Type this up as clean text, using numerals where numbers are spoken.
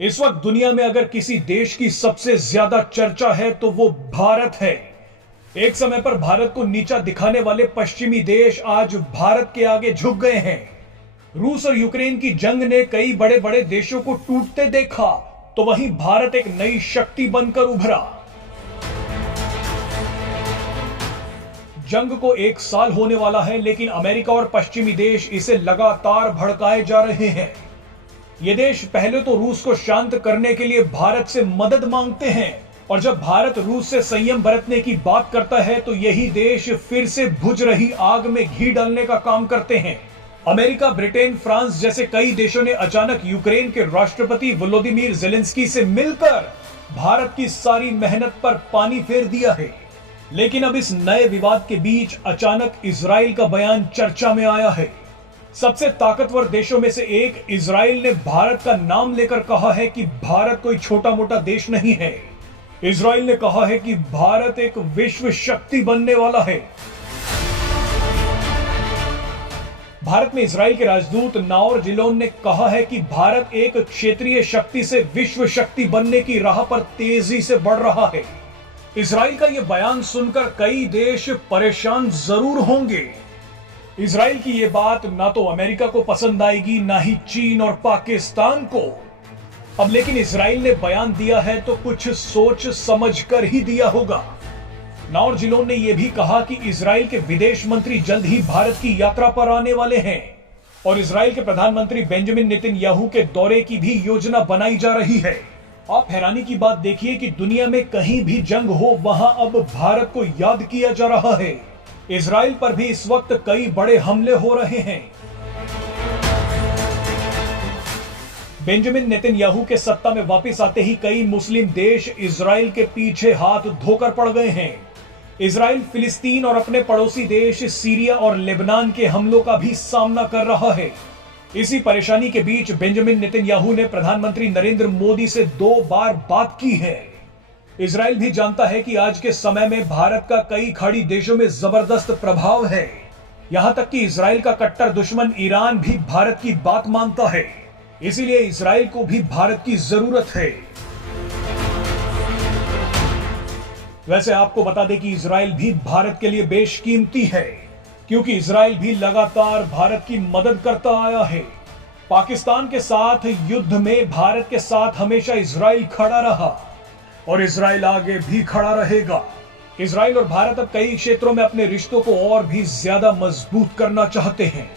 इस वक्त दुनिया में अगर किसी देश की सबसे ज्यादा चर्चा है तो वो भारत है। एक समय पर भारत को नीचा दिखाने वाले पश्चिमी देश आज भारत के आगे झुक गए हैं। रूस और यूक्रेन की जंग ने कई बड़े बड़े देशों को टूटते देखा, तो वहीं भारत एक नई शक्ति बनकर उभरा। जंग को 1 साल होने वाला है, लेकिन अमेरिका और पश्चिमी देश इसे लगातार भड़काए जा रहे हैं। ये देश पहले तो रूस को शांत करने के लिए भारत से मदद मांगते हैं, और जब भारत रूस से संयम बरतने की बात करता है तो यही देश फिर से बुझ रही आग में घी डालने का काम करते हैं। अमेरिका, ब्रिटेन, फ्रांस जैसे कई देशों ने अचानक यूक्रेन के राष्ट्रपति वोलोदिमीर ज़ेलेंस्की से मिलकर भारत की सारी मेहनत पर पानी फेर दिया है। लेकिन अब इस नए विवाद के बीच अचानक इजराइल का बयान चर्चा में आया है। सबसे ताकतवर देशों में से एक इजराइल ने भारत का नाम लेकर कहा है कि भारत कोई छोटा मोटा देश नहीं है। इजराइल ने कहा है कि भारत एक विश्व शक्ति बनने वाला है। भारत में इजराइल के राजदूत नाओर जिलोन ने कहा है कि भारत एक क्षेत्रीय शक्ति से विश्व शक्ति बनने की राह पर तेजी से बढ़ रहा है। इजराइल का यह बयान सुनकर कई देश परेशान जरूर होंगे। इजराइल की यह बात ना तो अमेरिका को पसंद आएगी, ना ही चीन और पाकिस्तान को। अब लेकिन इजराइल ने बयान दिया है तो कुछ सोच समझ कर ही दिया होगा। नाओर जिलोन ने यह भी कहा कि इजराइल के विदेश मंत्री जल्द ही भारत की यात्रा पर आने वाले हैं, और इजराइल के प्रधानमंत्री बेंजामिन नेतन्याहू के दौरे की भी योजना बनाई जा रही है। आप हैरानी की बात देखिए कि दुनिया में कहीं भी जंग हो, वहां अब भारत को याद किया जा रहा है। इजराइल पर भी इस वक्त कई बड़े हमले हो रहे हैं। बेंजामिन नेतन्याहू के सत्ता में वापस आते ही कई मुस्लिम देश इजराइल के पीछे हाथ धोकर पड़ गए हैं। इजराइल फिलिस्तीन और अपने पड़ोसी देश सीरिया और लेबनान के हमलों का भी सामना कर रहा है। इसी परेशानी के बीच बेंजामिन नेतन्याहू ने प्रधानमंत्री नरेंद्र मोदी से 2 बार बात की है। इजराइल भी जानता है कि आज के समय में भारत का कई खाड़ी देशों में जबरदस्त प्रभाव है। यहां तक कि इजराइल का कट्टर दुश्मन ईरान भी भारत की बात मानता है। इसीलिए इजराइल को भी भारत की जरूरत है। वैसे आपको बता दें कि इजराइल भी भारत के लिए बेशकीमती है, क्योंकि इजराइल भी लगातार भारत की मदद करता आया है। पाकिस्तान के साथ युद्ध में भारत के साथ हमेशा इजराइल खड़ा रहा, और इजराइल आगे भी खड़ा रहेगा। इजराइल और भारत अब कई क्षेत्रों में अपने रिश्तों को और भी ज्यादा मजबूत करना चाहते हैं।